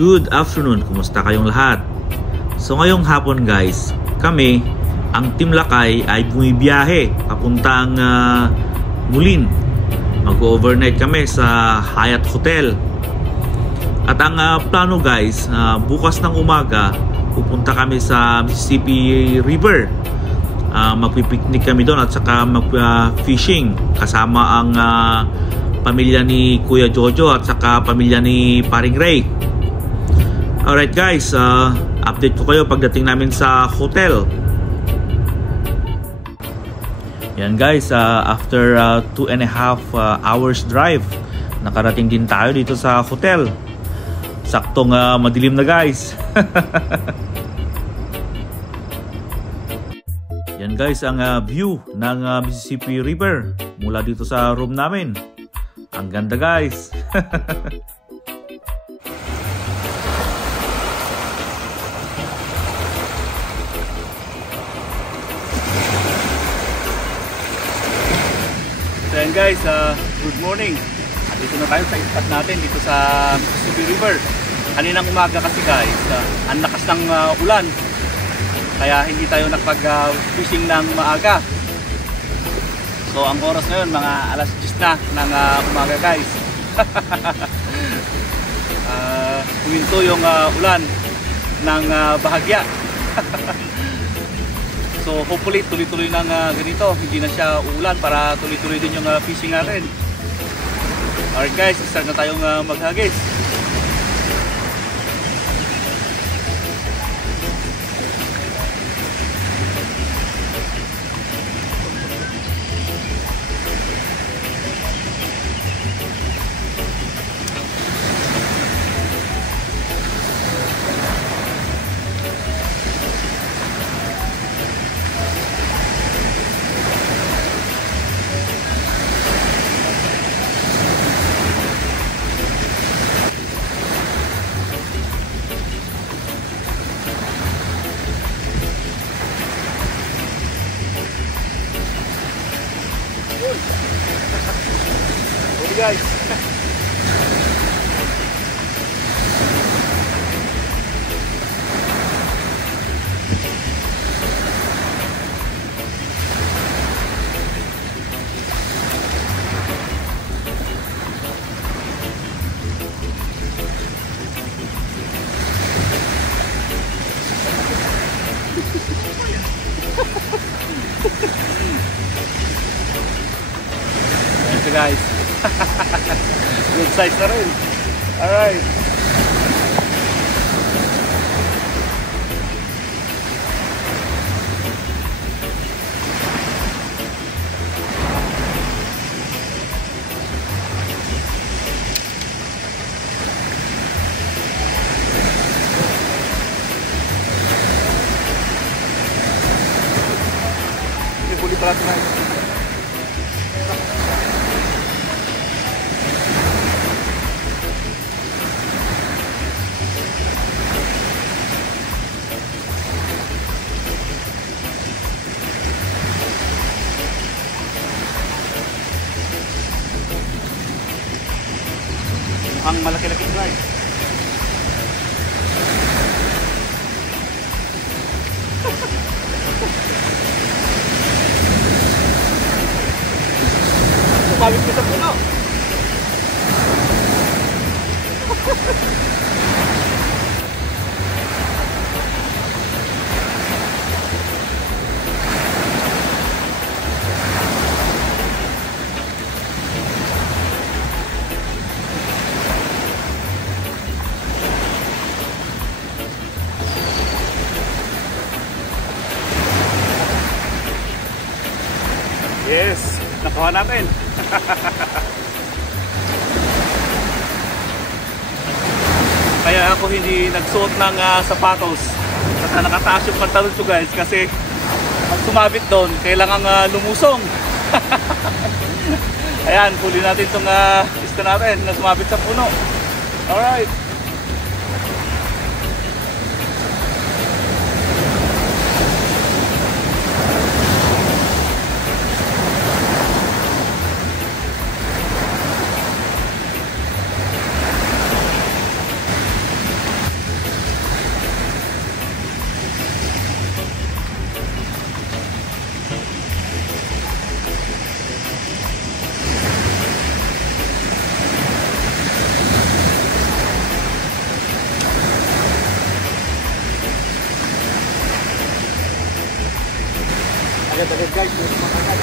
Good afternoon, kumusta kayong lahat? So ngayong hapon guys, kami, ang Team Lakay ay bumibiyahe papuntang Mulin. Mag-overnight kami sa Hyatt Hotel. At ang plano guys, bukas ng umaga pupunta kami sa Mississippi River. Magpipiknik kami doon at saka mag-fishing kasama ang pamilya ni Kuya Jojo at saka pamilya ni Paring Ray. Alright guys, update ko kayo pagdating namin sa hotel. Yan guys, after 2.5 hours drive, nakarating din tayo dito sa hotel. Saktong madilim na guys. Yan guys ang view ng Mississippi River mula dito sa room namin. Ang ganda guys. Ayan guys, good morning. Dito na tayo sa spot natin dito sa Mississippi River. Kaninang umaga kasi guys, ang lakas ng ulan. Kaya hindi tayo nakapag-fishing ng maaga. So ang oras ngayon mga alas 10 na ng umaga guys. Huminto yung ulan ng bahagya. So hopefully tuloy-tuloy ng ganito, hindi na siya uulan para tuloy-tuloy din yung fishing natin. Alright guys, start na tayong maghagis. Okay guys. Ito guys. Good size na rin. Alright. Hindi, huli pala ito guys. Ang malaki-laki guys. Pawis ko sa puno. Yes, nakuha natin. Kaya ako hindi nagsuot ng sapatos. Basta nakataas yung pantalon ko guys kasi pag sumabit doon, kailangan lumusong. Ayan, huli natin itong isto natin na sumabit sa puno. Alright. Agad-agad guys, agad.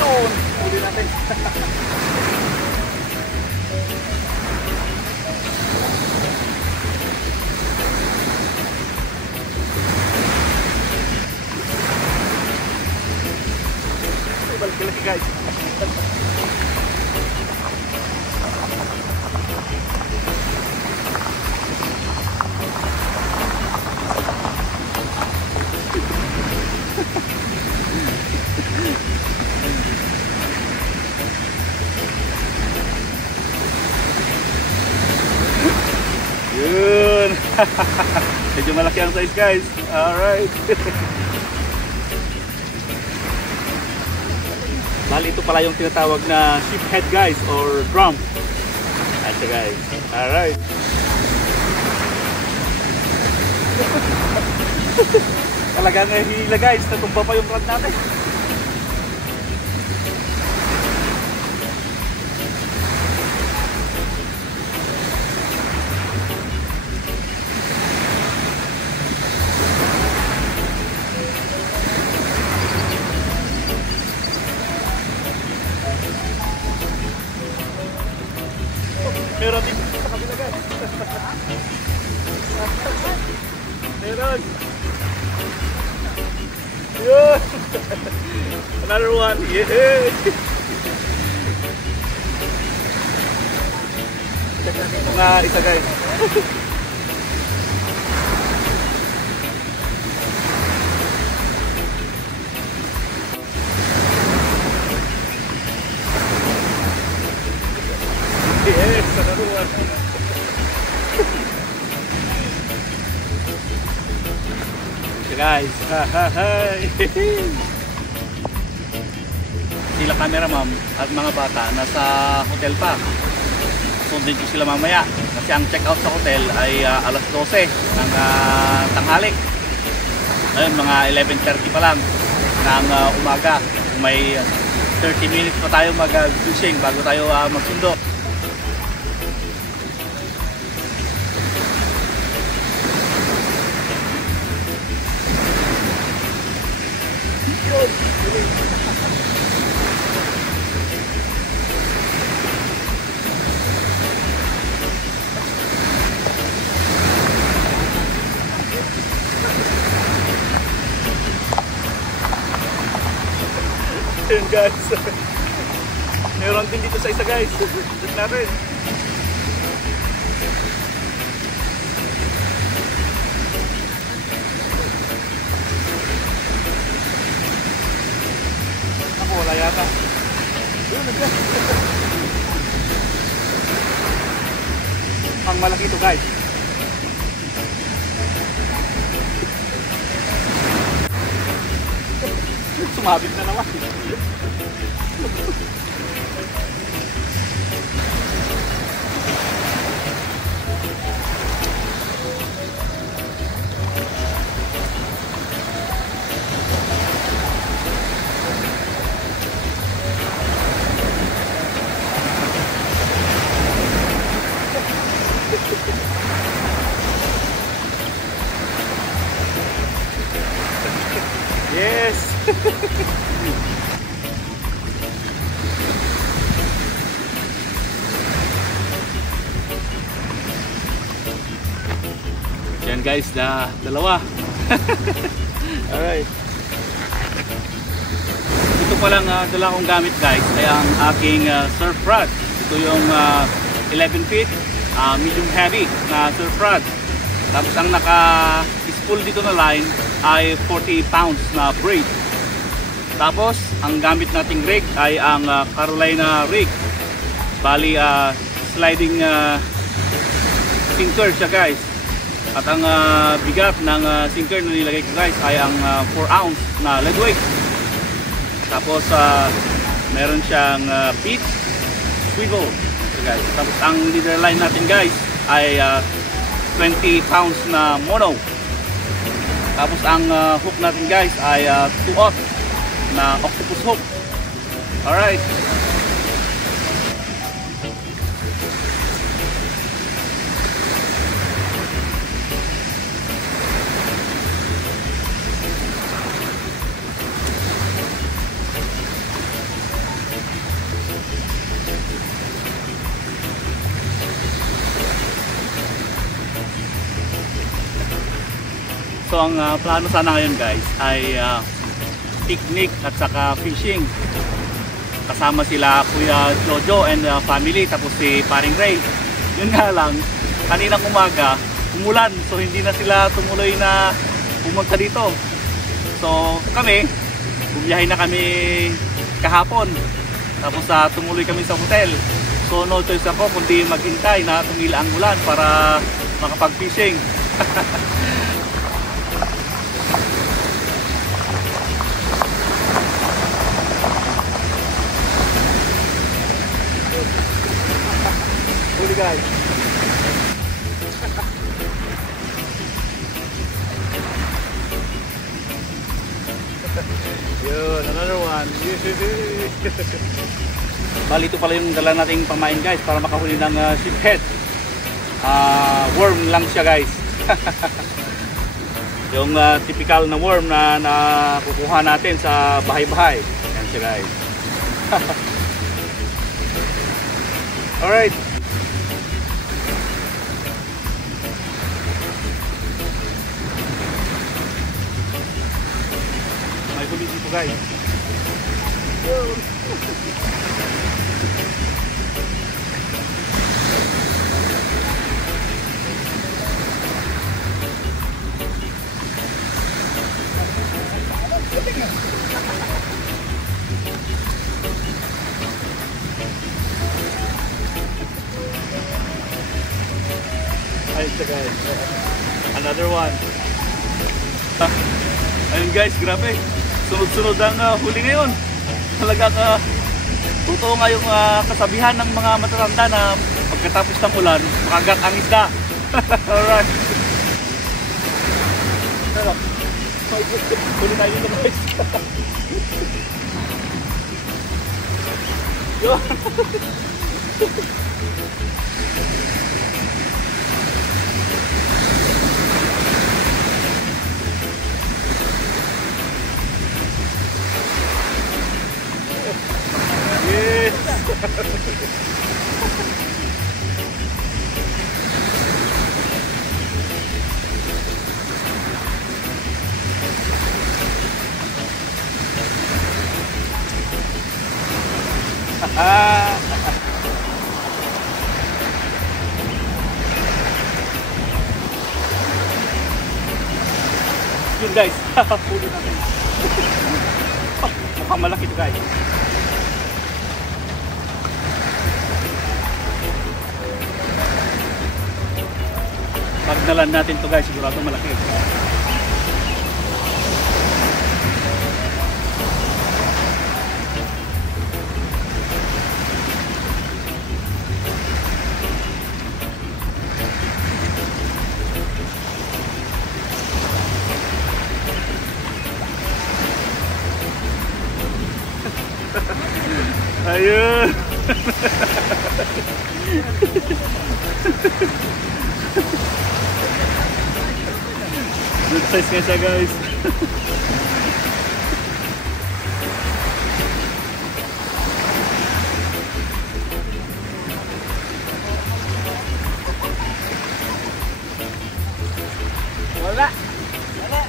Yun, huli natin. Balik lagi guys. Yun. Medyo malaki ang size guys. Alright. Bali ito pala yung tinatawag na sheep head guys or drum. Ito guys. Alright. Talagang hila guys. Natumba pa yung rod natin. Meron din sa kabila guys. Meron. Yun. Another one. Yeah. Check natin kung isa guys. Yes, another one. So guys, sila camera ma'am at mga bata nasa hotel pa. Sundin ko sila mamaya kasi ang check out sa hotel ay alas 12 ng tanghali. Ngayon mga 11:30 pa lang ng umaga. May 30 minutes pa tayo mag-fishing bago tayo magsundo. Yun guys. Meron din dito sa isa guys. Check natin. Ako wala yata. Yun guys. Ang malaki ito guys. Sumabit na naman. Yes. Yan guys, dalawa. Alright. Ito palang dala kong gamit guys ay ang aking surf rod. Ito yung 11 feet medium heavy na surf rod. Tapos ang naka-spool dito na line ay 40 pounds na braid. Tapos ang gamit nating rig ay ang Carolina rig. Bali sliding sinker siya guys. At ang bigat ng sinker na nilagay ko guys ay ang 4 ounce na lead weight. Tapos meron siyang pitch swivel guys. Tapos ang leader line natin guys ay 20 pounds na mono. Tapos ang hook natin guys ay 2/0 na octopus hook. Alright. So ang plano sana ngayon guys ay picnic at saka fishing. Kasama sila Kuya Jojo and family, tapos si Paring Ray. Yun nga lang, kaninang umaga umulan, so hindi na sila tumuloy na pumunta dito. So kami, bumiyahe na kami kahapon, tapos tumuloy kami sa hotel. So no choice ako kundi maghintay na tumila ang ulan para makapag-fishing. Huli guys. Yun, another one. Bali, ito pala yung dala nating pamain guys para makahuli ng sheephead. Worm lang siya guys. Yung typical na worm na nakukuha natin sa bahay-bahay. Yan siya guys. Alright. May huli dito guys. Ayun siya guys. Another one. Ayun guys, grabe. Sunod-sunod ang huli ngayon. Talagang totoo nga yung kasabihan ng mga matatanda na pagkatapos ng ulan, makagat ang isda. Alright. Pero, huli tayo dito guys. Yun. Yes. Yun guys, pulo natin. Mukhang malaki ito guys. Pagdalan natin to guys, sigurado malaki. Ayun. Good size nga siya guys. Wala. Wala.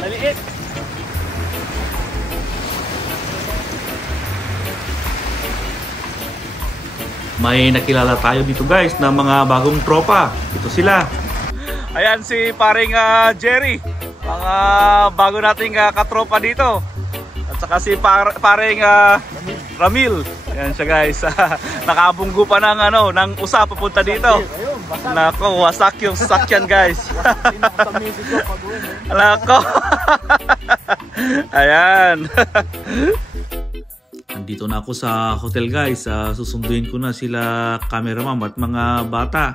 Maliit. May nakilala tayo dito guys na mga bagong tropa. Ito sila. Ayan si paring Jerry, mga bago nating katropa dito. At saka si paring Ramil. Ayan siya guys. Nakabunggo pa ng ng usa papunta dito. Nako, wasak yung sasakyan guys. Nako. Ayan. Nandito na ako sa hotel guys. Susunduin ko na sila cameraman at mga bata.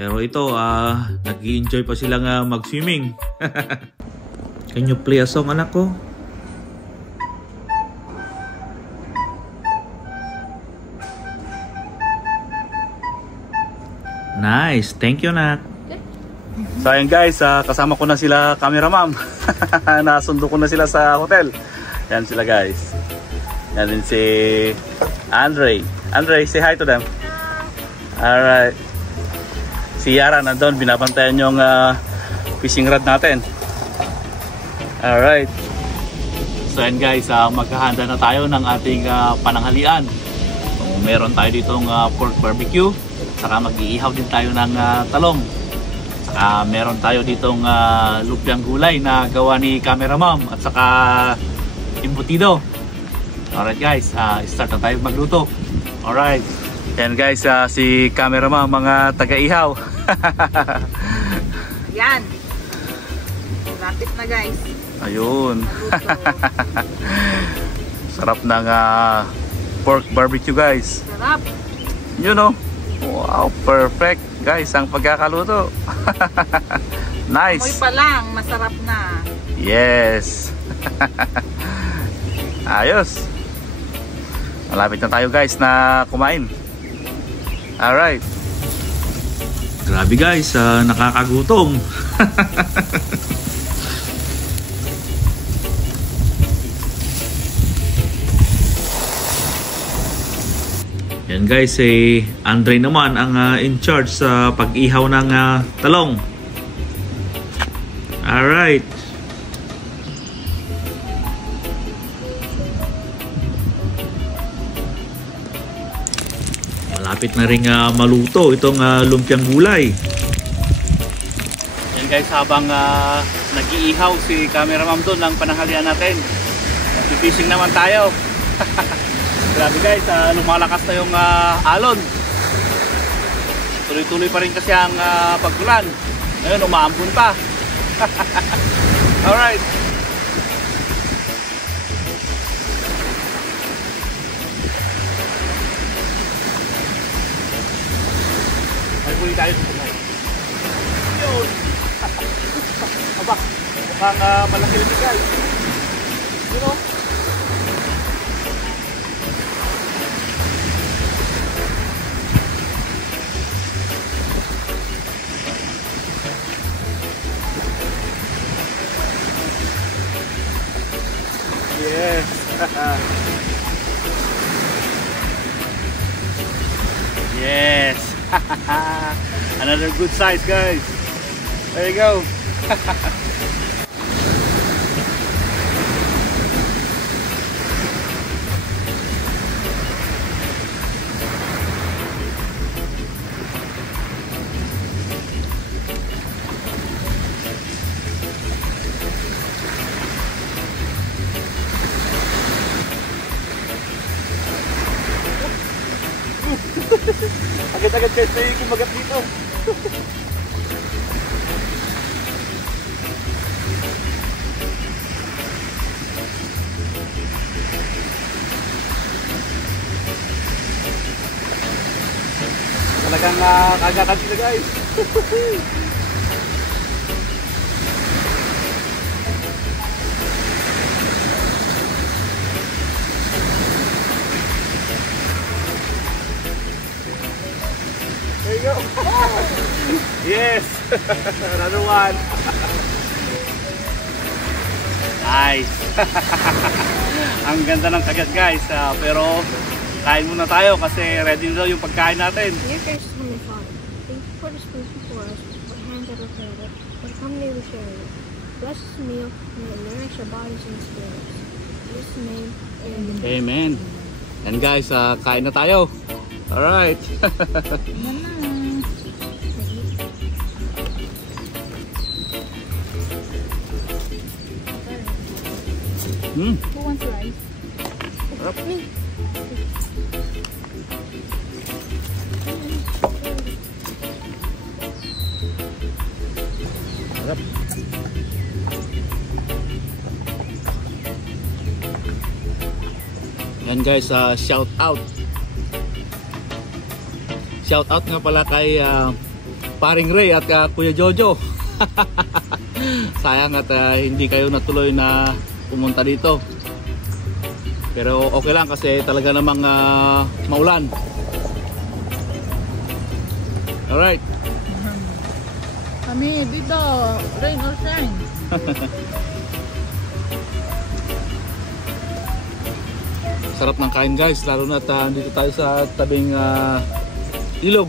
Pero ito, nag-i-enjoy pa silang mag-swimming. Can you play a song, anak ko? Nice, thank you, anak. So ayun guys, kasama ko na sila cameraman. Nasundo ko na sila sa hotel. Yan sila guys. Yan din si Andre. Andre, say hi to them. Alright. Si Yara nandun, binabantayan yung fishing rod natin. Alright. So yan guys, maghahanda na tayo ng ating pananghalian. So, meron tayo ditong pork barbecue. Saka mag-iihaw din tayo ng talong. Saka meron tayo ditong lumpiang gulay na gawa ni Camera Mom. At saka embutido. Alright guys, start na tayo magluto. Alright. Yan guys, si Camera Mom, mga taga-ihaw. Yan. Lapit na guys. Ayun. Sarap ng pork barbecue guys. Sarap. You know. Wow, perfect guys ang pagkakaluto. Nice. Amoy pa lang, masarap na. Yes. Ayos. Malapit na tayo guys na kumain. Alright. Grabe guys, nakakagutom. Yan guys, Andre naman ang in charge sa pag-ihaw ng talong. Alright. Malapit na rin maluto itong lumpiang gulay. Yan guys, habang nag-iihaw si Camera Mom doon ng pananghalian natin, mag-fishing naman tayo. Grabe guys, lumalakas na yung alon. Tuloy-tuloy pa rin kasi ang pag-ulan. Ngayon, umaambon pa. Alright. Ay, huli tayo dito guys. Yun. Aba, mukhang malaki ulit guys. You know? Yes. Yes. Another good size guys. There you go. Agad-agad guys, tayo kumagat dito. Talagang kagatan sila guys. There you go. Yes. Another one. Nice. Ang ganda ng kagat guys. Pero kain muna tayo kasi ready na daw yung pagkain natin. Dear gracious Heavenly Father, thank you for this food before us, for hands that are fed it, for the company we share it. Bless this meal and it nourish our bodies and spirits. In Jesus' name, amen. Amen. And guys, kain na tayo. Alright. Who wants rice? Me. Yan guys, shout out. Shout out nga pala kay Paring Ray at Kuya Jojo. Sayang at hindi kayo natuloy na pumunta dito. Pero okay lang kasi talaga namang maulan. Alright. Kami dito, rain or shine. Sarap ng kain guys, lalo na dito tayo sa tabing ilog.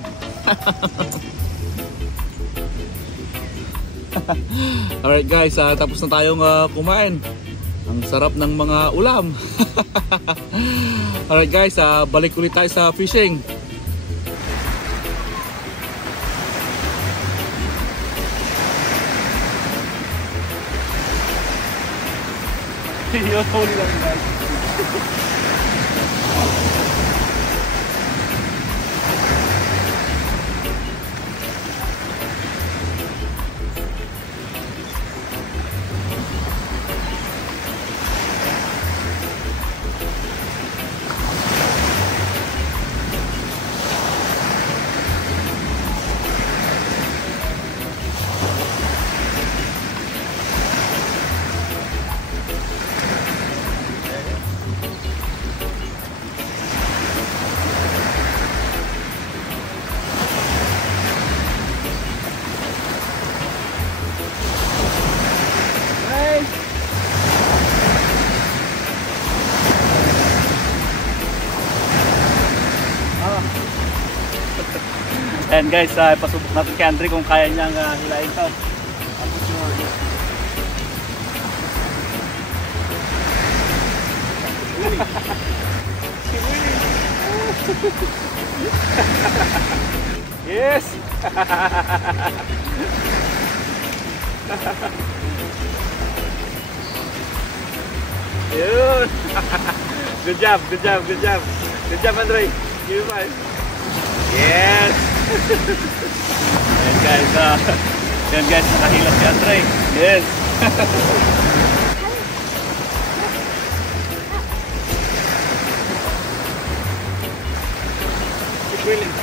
Alright guys, tapos na tayong kumain. Ang sarap ng mga ulam. Alright guys, balik ulit tayo sa fishing. Yun, huli lang guys. And guys, pasubok natin kay Andre kung kaya niyang hilain to. Yes! Yun! Good job, good job, good job. Good job, Andre. Give me five. Yes! Yan guys, nakahila si Andre. Yes! Keep reeling.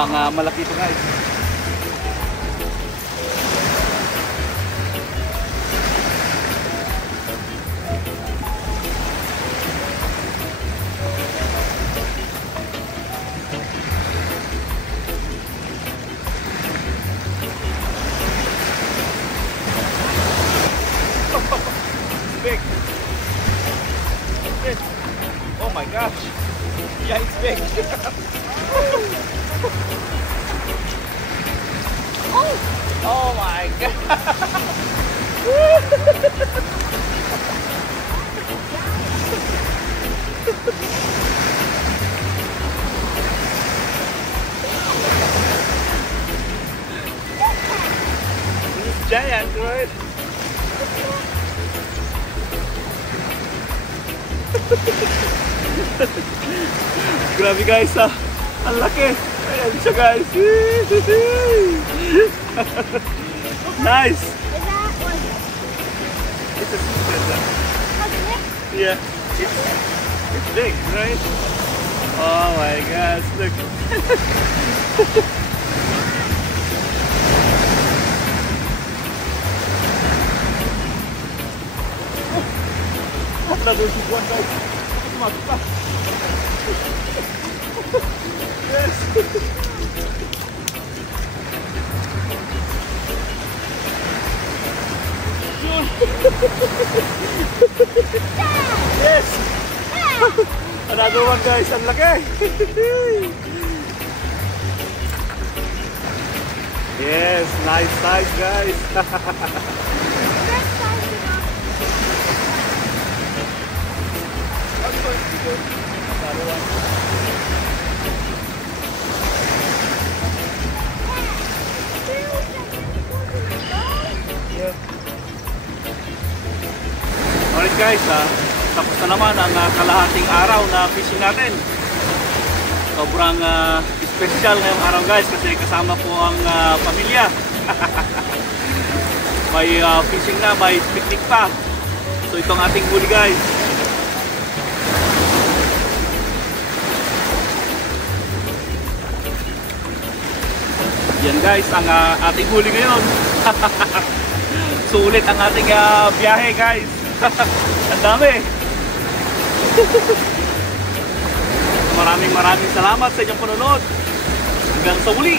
Mukhang malaki ito guys. Big. Big. Oh my gosh. Yeah, it's big. Oh my god. It's giant, right? Grabe guys, ang laki. Ayan siya guys. Nice. Is that one? It's a secret. Yeah. It's big, right? Oh my gosh, look. Another big one guys. Yes. Yes. Another one guys, ang laki. Yes, nice guys. Alright guys, tapos na naman ang kalahating araw na fishing natin. Sobrang special ngayong araw guys kasi kasama po ang pamilya. May fishing na, may picnic pa. So itong ating huli guys. Yan guys, ang ating huli ngayon. Sulit ang ating biyahe guys. Ang dami. Maraming salamat sa inyong panonood. Hanggang sa muli.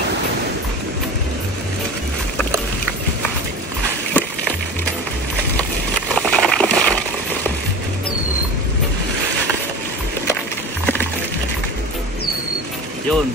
Yun.